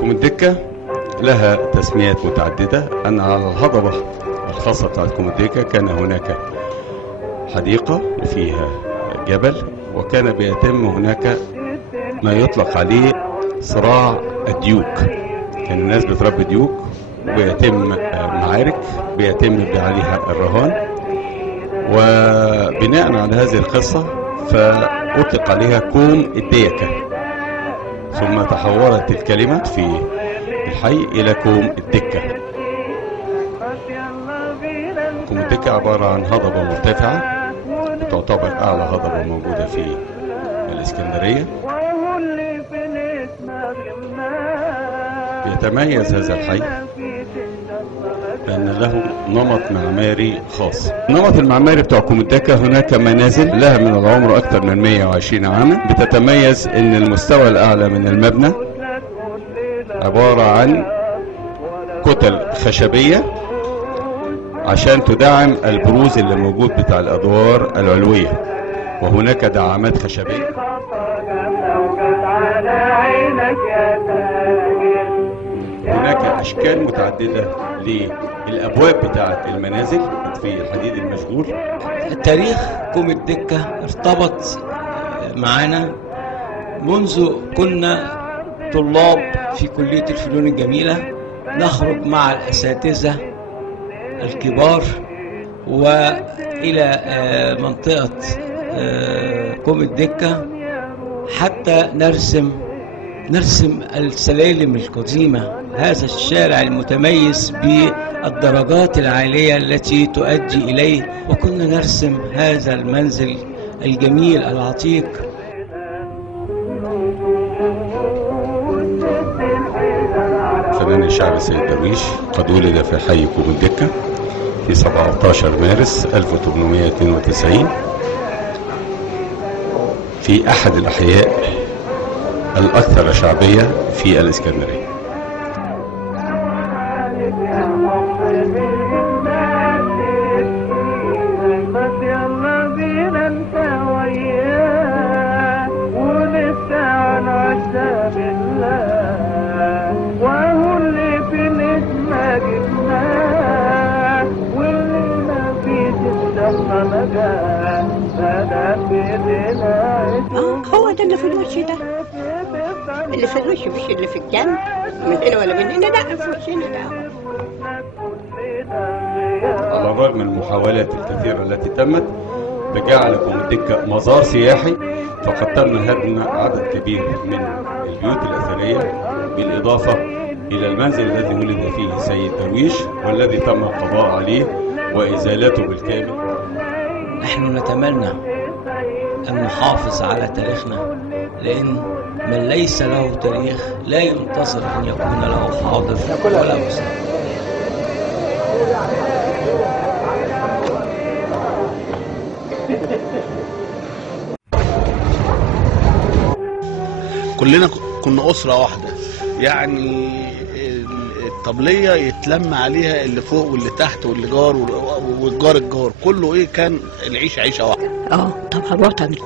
كوموديكا لها تسميات متعددة. أنا على الهضبة الخاصة بتاعت كوموديكا كان هناك حديقة فيها جبل، وكان بيتم هناك ما يطلق عليه صراع الديوك. كان الناس بتربي ديوك وبيتم معارك بيتم عليها الرهان، وبناء على هذه القصة فأطلق عليها كوم الديكة، ثم تحولت الكلمة في الحي إلى كوم الدكة. كوم الدكة عبارة عن هضبة مرتفعة تعتبر أعلى هضبة موجودة في الإسكندرية. يتميز هذا الحي لأن له نمط معماري خاص. النمط المعماري بتاع كوموديكا هناك منازل لها من العمر أكثر من 120 عاما، بتتميز أن المستوى الأعلى من المبنى عبارة عن كتل خشبية عشان تدعم البروز اللي موجود بتاع الأدوار العلوية، وهناك دعامات خشبية. هناك أشكال متعددة للأبواب بتاعة المنازل في الحديد المشغول. التاريخ كوموديكا ارتبط معنا منذ كنا طلاب في كلية الفنون الجميلة، نخرج مع الأساتذة الكبار وإلى منطقة كوموديكا حتى نرسم السلالم القديمة، هذا الشارع المتميز بالدرجات العالية التي تؤدي إليه، وكنا نرسم هذا المنزل الجميل العتيق. الفنان الشعبي سيد درويش قد ولد في حي كوموديكا في 17 مارس 1892 في أحد الأحياء الأكثر شعبية في الإسكندرية. هو ده اللي في الوش ده، اللي في الوش مش اللي في الجنب من هنا ولا من هنا، لا في وشنا ده. على الرغم من المحاولات الكثيرة التي تمت بجعل كوموديكا مزار سياحي، فقد تم هدم عدد كبير من البيوت الأثرية بالإضافة إلى المنزل الذي ولد فيه سيد درويش والذي تم القضاء عليه وإزالته بالكامل. نحن نتمنى أن نحافظ على تاريخنا، لأن من ليس له تاريخ لا ينتظر أن يكون له حاضر ولا مستقبل. كلنا كنا أسرة واحدة، يعني الطبلية يتلم عليها اللي فوق واللي تحت واللي جار والجار الجار، كله كان العيش عيشة واحدة. طبعا وطني.